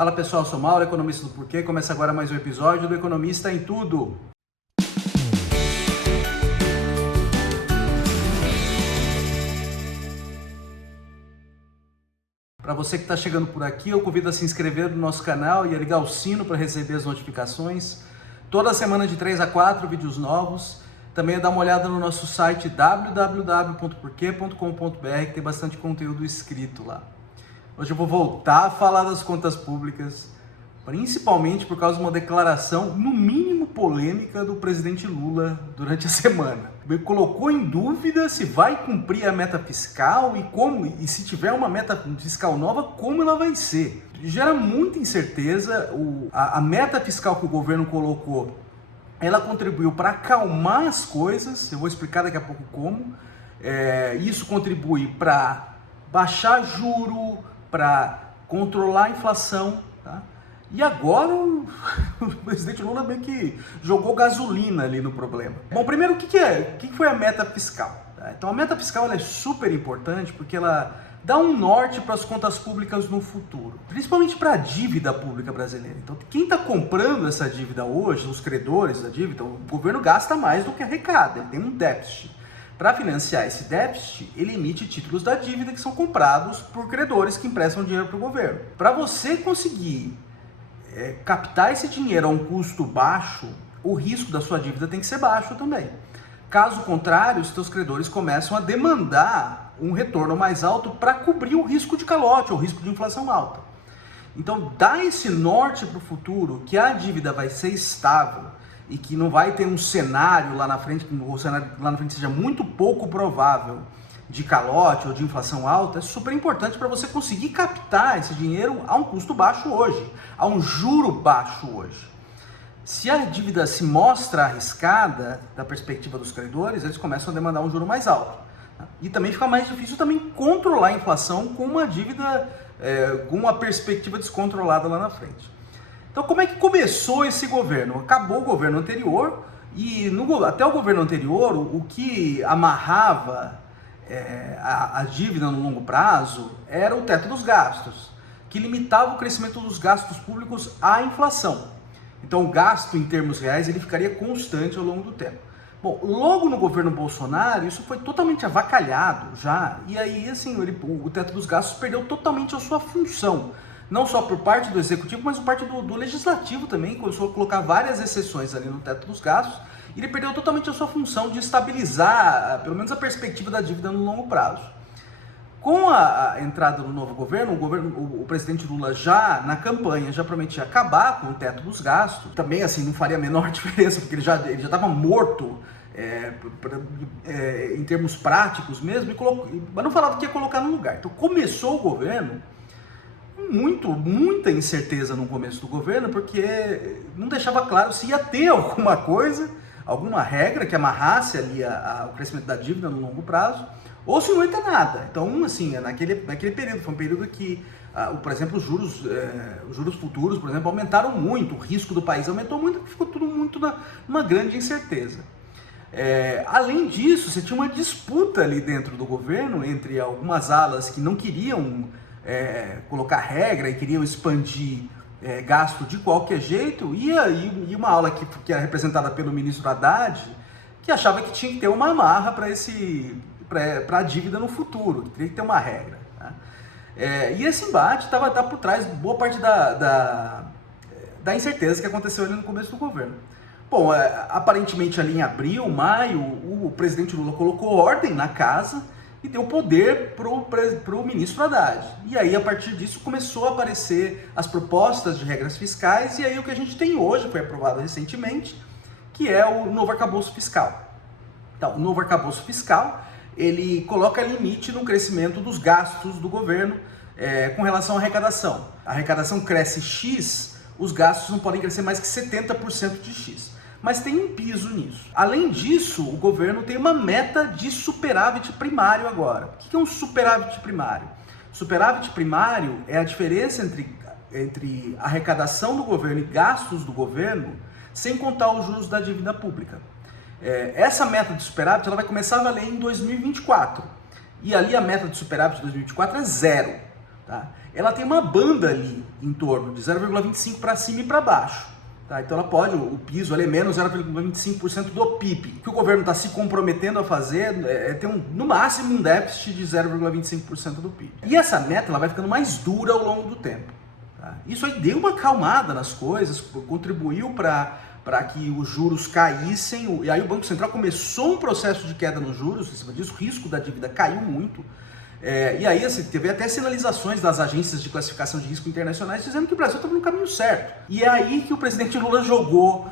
Fala pessoal, sou Mauro, economista do Porquê. Começa agora mais um episódio do Economista em Tudo. Para você que está chegando por aqui, eu convido a se inscrever no nosso canal e a ligar o sino para receber as notificações. Toda semana de 3 a 4 vídeos novos. Também dá uma olhada no nosso site www.porque.com.br, que tem bastante conteúdo escrito lá. Hoje eu vou voltar a falar das contas públicas, principalmente por causa de uma declaração, no mínimo polêmica, do presidente Lula durante a semana. Ele colocou em dúvida se vai cumprir a meta fiscal e como, e se tiver uma meta fiscal nova, como ela vai ser. Gera muita incerteza. A meta fiscal que o governo colocou, ela contribuiu para acalmar as coisas, eu vou explicar daqui a pouco como. Isso contribui para baixar juro, para controlar a inflação, tá? E agora o presidente Lula meio que jogou gasolina ali no problema. Bom, primeiro, o que foi a meta fiscal? Tá? Então, a meta fiscal ela é super importante porque ela dá um norte para as contas públicas no futuro, principalmente para a dívida pública brasileira. Então, quem está comprando essa dívida hoje, os credores da dívida, o governo gasta mais do que arrecada, ele tem um déficit. Para financiar esse déficit, ele emite títulos da dívida que são comprados por credores que emprestam dinheiro para o governo. Para você conseguir captar esse dinheiro a um custo baixo, o risco da sua dívida tem que ser baixo também. Caso contrário, os seus credores começam a demandar um retorno mais alto para cobrir o risco de calote ou o risco de inflação alta. Então, dá esse norte para o futuro que a dívida vai ser estável e que não vai ter um cenário lá na frente, que o cenário lá na frente seja muito pouco provável de calote ou de inflação alta, é super importante para você conseguir captar esse dinheiro a um custo baixo hoje, a um juro baixo hoje. Se a dívida se mostra arriscada da perspectiva dos credores, eles começam a demandar um juro mais alto. E também fica mais difícil também controlar a inflação com uma dívida, com uma perspectiva descontrolada lá na frente. Então, como é que começou esse governo? Acabou o governo anterior e até o governo anterior, o que amarrava a dívida no longo prazo era o teto dos gastos, que limitava o crescimento dos gastos públicos à inflação. Então, o gasto em termos reais ele ficaria constante ao longo do tempo. Bom, logo no governo Bolsonaro, isso foi totalmente avacalhado já, e aí assim, o teto dos gastos perdeu totalmente a sua função. Não só por parte do executivo, mas por parte do legislativo também, começou a colocar várias exceções ali no teto dos gastos, e ele perdeu totalmente a sua função de estabilizar, pelo menos a perspectiva da dívida no longo prazo. Com a entrada do novo governo, o presidente Lula já na campanha já prometia acabar com o teto dos gastos. Também assim não faria a menor diferença, porque ele já estava morto em termos práticos mesmo, mas não falava que ia colocar no lugar. Então começou o governo muita incerteza no começo do governo, porque não deixava claro se ia ter alguma coisa, alguma regra que amarrasse ali o crescimento da dívida no longo prazo, ou se não ia ter nada. Então, assim, naquele período, foi um período que, por exemplo, os juros futuros, por exemplo, aumentaram muito, o risco do país aumentou muito, ficou tudo muito numa grande incerteza. Além disso, você tinha uma disputa ali dentro do governo entre algumas alas que não queriam colocar regra e queriam expandir gasto de qualquer jeito, e uma ala que era representada pelo ministro Haddad, que achava que tinha que ter uma amarra para a dívida no futuro, que teria que ter uma regra. Tá? E esse embate estava por trás de boa parte da incerteza que aconteceu ali no começo do governo. Bom, aparentemente ali em abril, maio, o presidente Lula colocou ordem na casa e deu poder para o ministro Haddad. E aí, a partir disso, começou a aparecer as propostas de regras fiscais, e aí o que a gente tem hoje, foi aprovado recentemente, que é o novo arcabouço fiscal. Então, o novo arcabouço fiscal, ele coloca limite no crescimento dos gastos do governo com relação à arrecadação. A arrecadação cresce X, os gastos não podem crescer mais que 70% de X. Mas tem um piso nisso. Além disso, o governo tem uma meta de superávit primário agora. O que é um superávit primário? Superávit primário é a diferença entre arrecadação do governo e gastos do governo, sem contar os juros da dívida pública. Essa meta de superávit ela vai começar a valer em 2024. E ali a meta de superávit de 2024 é zero. tá? Ela tem uma banda ali em torno de 0,25 para cima e para baixo. Tá? Então ela pode, o piso ali é menos 0,25% do PIB. O que o governo está se comprometendo a fazer é ter no máximo um déficit de 0,25% do PIB. E essa meta ela vai ficando mais dura ao longo do tempo. Tá? Isso aí deu uma acalmada nas coisas, contribuiu para que os juros caíssem, e aí o Banco Central começou um processo de queda nos juros, em cima disso, o risco da dívida caiu muito, e aí assim, teve até sinalizações das agências de classificação de risco internacionais dizendo que o Brasil estava no caminho certo. E é aí que o presidente Lula jogou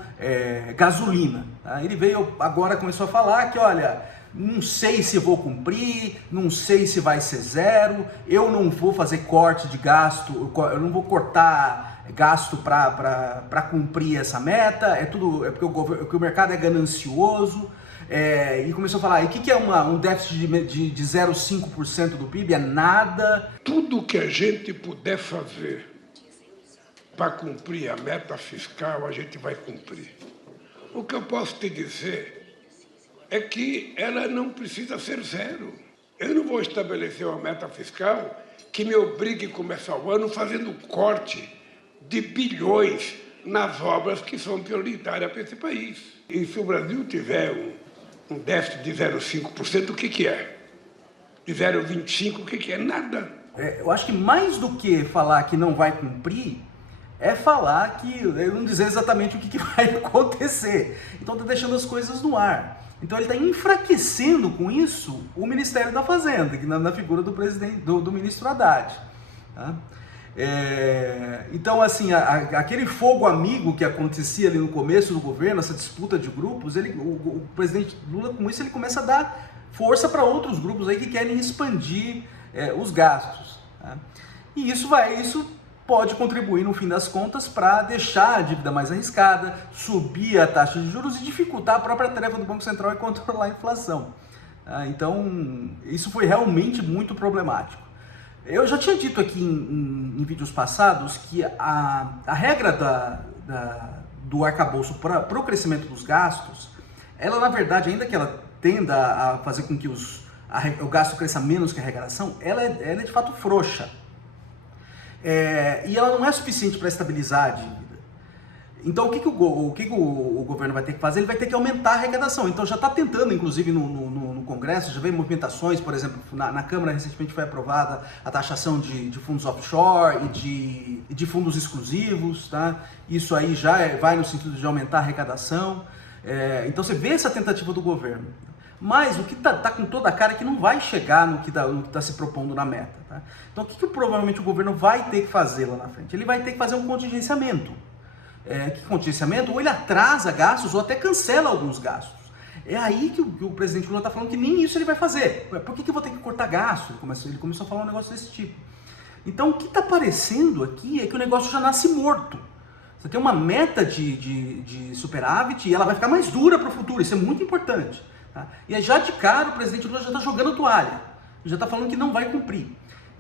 gasolina. Tá? Ele veio agora, começou a falar que, olha, não sei se vou cumprir, não sei se vai ser zero, eu não vou fazer corte de gasto, eu não vou cortar gasto para cumprir essa meta, é porque o mercado é ganancioso, e começou a falar, e o que é um déficit de 0,5% do PIB? É nada. Tudo que a gente puder fazer para cumprir a meta fiscal, a gente vai cumprir. O que eu posso te dizer é que ela não precisa ser zero. Eu não vou estabelecer uma meta fiscal que me obrigue a começar o ano fazendo corte de bilhões nas obras que são prioritárias para esse país. E se o Brasil tiver um déficit de 0,5%, o que é? De 0,25%, o que é? Nada. Eu acho que mais do que falar que não vai cumprir, é falar que, eu não dizer exatamente o que vai acontecer. Então está deixando as coisas no ar. Então ele está enfraquecendo com isso o Ministério da Fazenda, que na figura do presidente, do ministro Haddad. Tá? Então, assim, aquele fogo amigo que acontecia ali no começo do governo, essa disputa de grupos, o presidente Lula, com isso, ele começa a dar força para outros grupos aí que querem expandir os gastos. Tá? E isso pode contribuir, no fim das contas, para deixar a dívida mais arriscada, subir a taxa de juros e dificultar a própria tarefa do Banco Central em controlar a inflação. Tá? Então, isso foi realmente muito problemático. Eu já tinha dito aqui em vídeos passados que a regra do arcabouço para o crescimento dos gastos, ela na verdade, ainda que ela tenda a fazer com que o gasto cresça menos que a arrecadação, ela é de fato frouxa. E ela não é suficiente para estabilizar a dívida. Então o que o governo vai ter que fazer? Ele vai ter que aumentar a arrecadação. Então já está tentando, inclusive no Congresso, já vem movimentações, por exemplo, na Câmara recentemente foi aprovada a taxação de fundos offshore e de fundos exclusivos. Tá? Isso aí já vai no sentido de aumentar a arrecadação. Então você vê essa tentativa do governo. Mas o que tá com toda a cara é que não vai chegar no que tá se propondo na meta. Tá? Então o que provavelmente o governo vai ter que fazer lá na frente? Ele vai ter que fazer um contingenciamento. Que contingenciamento? Ou ele atrasa gastos ou até cancela alguns gastos. É aí que o presidente Lula está falando que nem isso ele vai fazer. Por que eu vou ter que cortar gasto? Ele começou a falar um negócio desse tipo. Então o que está aparecendo aqui é que o negócio já nasce morto. Você tem uma meta de superávit e ela vai ficar mais dura para o futuro. Isso é muito importante. Tá? E aí, já de cara o presidente Lula já está jogando a toalha. Já está falando que não vai cumprir.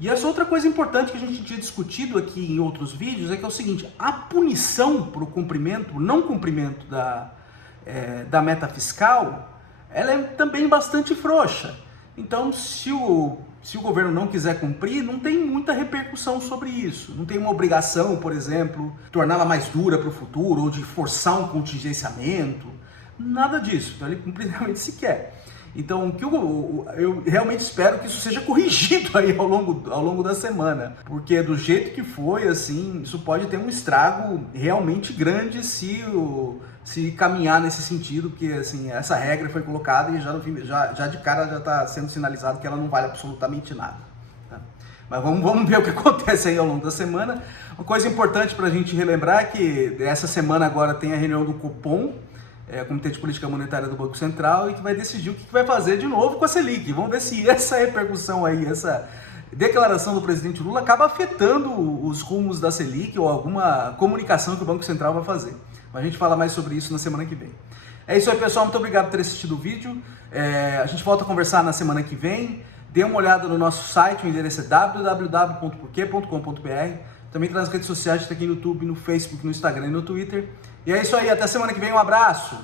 E essa outra coisa importante que a gente tinha discutido aqui em outros vídeos é que é o seguinte, a punição para o não cumprimento da meta fiscal, ela é também bastante frouxa. Então, se o governo não quiser cumprir, não tem muita repercussão sobre isso. Não tem uma obrigação, por exemplo, de torná-la mais dura para o futuro ou de forçar um contingenciamento. Nada disso. Então, ele cumpre realmente se quer. Então, eu realmente espero que isso seja corrigido aí ao longo da semana, porque do jeito que foi, assim, isso pode ter um estrago realmente grande se caminhar nesse sentido, porque assim, essa regra foi colocada e já de cara já está sendo sinalizado que ela não vale absolutamente nada. Tá? Mas vamos ver o que acontece aí ao longo da semana. Uma coisa importante para a gente relembrar é que essa semana agora tem a reunião do Copom, Comitê de Política Monetária do Banco Central, e que vai decidir o que vai fazer de novo com a Selic. Vamos ver se essa repercussão aí, essa declaração do presidente Lula acaba afetando os rumos da Selic ou alguma comunicação que o Banco Central vai fazer. Mas a gente fala mais sobre isso na semana que vem. É isso aí, pessoal. Muito obrigado por ter assistido o vídeo. A gente volta a conversar na semana que vem. Dê uma olhada no nosso site, o endereço é www.porquê.com.br. Também está nas redes sociais, está aqui no YouTube, no Facebook, no Instagram e no Twitter. E é isso aí, até semana que vem, um abraço!